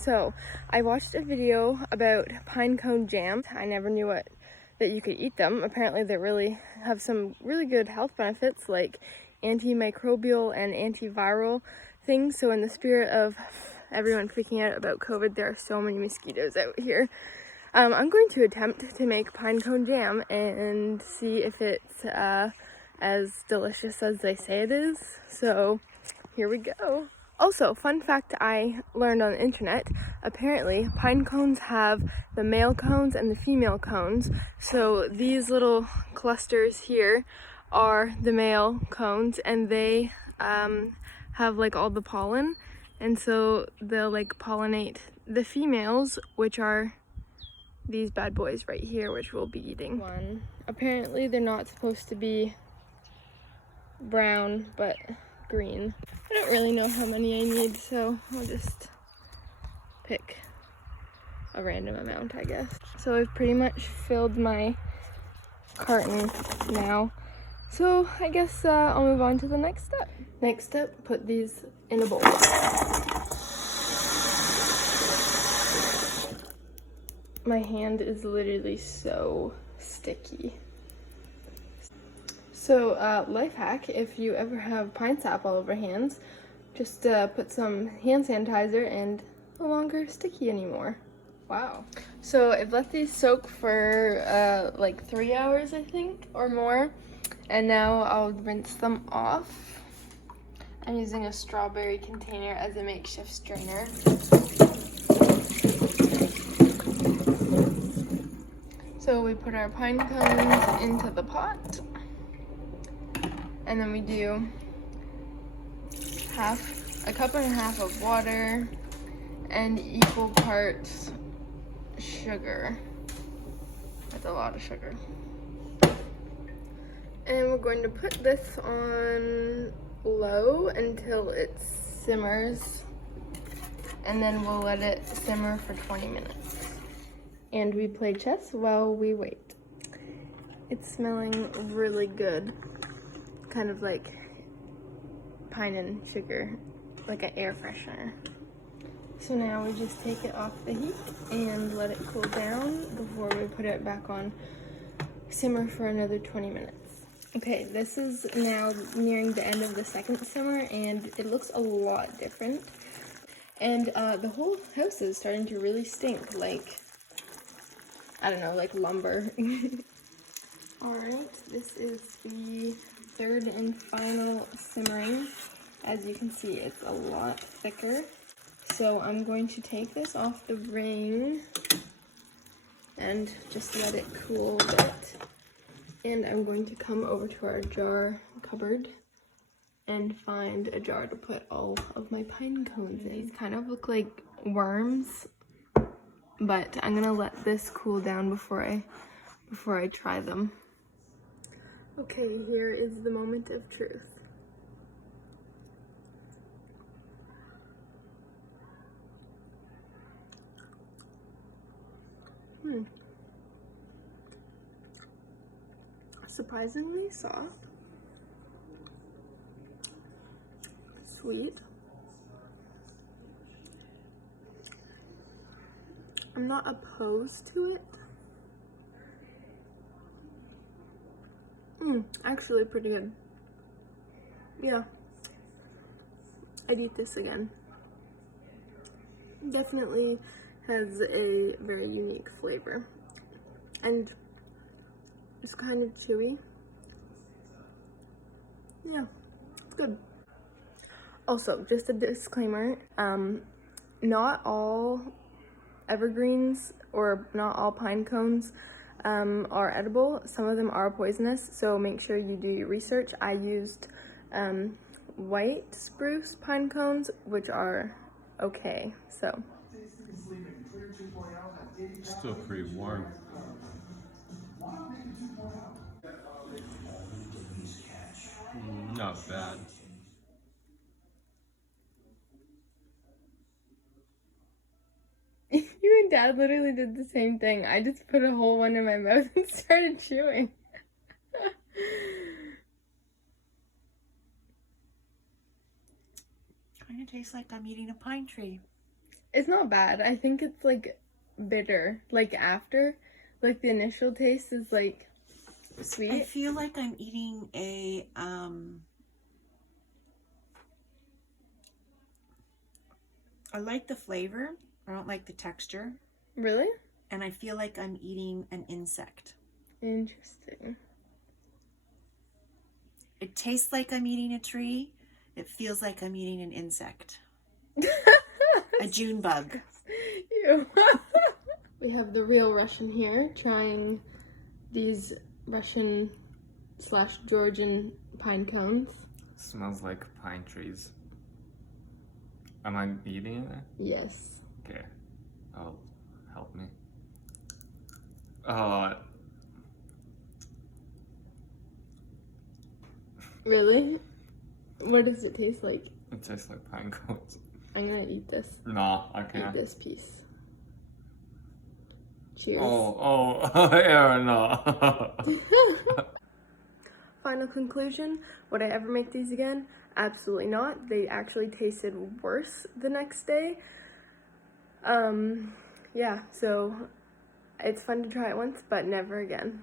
So I watched a video about pine cone jam. I never knew that you could eat them. Apparently they really have some really good health benefits like antimicrobial and antiviral things. So in the spirit of everyone freaking out about COVID, there are so many mosquitoes out here. I'm going to attempt to make pine cone jam and see if it's as delicious as they say it is. So here we go. Also, fun fact I learned on the internet, apparently pine cones have the male cones and the female cones. So these little clusters here are the male cones, and they have like all the pollen, and so they'll like pollinate the females, which are these bad boys right here, which we'll be eating. Apparently they're not supposed to be brown, but green. I don't really know how many I need, so I'll just pick a random amount, I guess. So I've pretty much filled my carton now. So I guess I'll move on to the next step. Next step, put these in a bowl. My hand is literally so sticky. So life hack, if you ever have pine sap all over hands, just put some hand sanitizer and no longer sticky anymore. Wow. So I've let these soak for like 3 hours, I think, or more. And now I'll rinse them off. I'm using a strawberry container as a makeshift strainer. So we put our pine cones into the pot, and then we do a cup and a half of water and equal parts sugar. That's a lot of sugar. And we're going to put this on low until it simmers, and then we'll let it simmer for 20 minutes. And we play chess while we wait. It's smelling really good. Kind of like pine and sugar, like an air freshener. So now we just take it off the heat and let it cool down before we put it back on simmer for another 20 minutes. Okay, this is now nearing the end of the second simmer, and it looks a lot different. And the whole house is starting to really stink, like, I don't know, like lumber. Alright, this is the third and final simmering. As you can see, it's a lot thicker. So I'm going to take this off the ring and just let it cool a bit. And I'm going to come over to our jar cupboard and find a jar to put all of my pine cones in. These kind of look like worms, but I'm gonna let this cool down before I try them. Okay, here is the moment of truth. Surprisingly soft. Sweet. I'm not opposed to it. Actually pretty good. Yeah. I'd eat this again. Definitely has a very unique flavor. And it's kind of chewy. Yeah, it's good. Also, just a disclaimer, not all evergreens or not all pine cones are edible. Some of them are poisonous, so make sure you do your research. I used white spruce pine cones, which are okay, so. Still pretty warm. Not bad. You and Dad literally did the same thing. I just put a whole one in my mouth and started chewing. Kind of tastes like I'm eating a pine tree. It's not bad. I think it's like bitter. Like after, like the initial taste is like sweet. I feel like I'm eating a I like the flavor. I don't like the texture. Really? And I feel like I'm eating an insect. Interesting. It tastes like I'm eating a tree. It feels like I'm eating an insect. A June bug. Ew. We have the real Russian here trying these Russian/Georgian pine cones. Smells like pine trees. Am I eating it? Yes. Okay. Oh, help me. Oh, Really? What does it taste like? it tastes like pine cones. I'm gonna eat this. No, I Eat can't. this piece. Cheers. Oh, yeah, no. Final conclusion, would I ever make these again? Absolutely not. They actually tasted worse the next day. Yeah, so it's fun to try it once, but never again.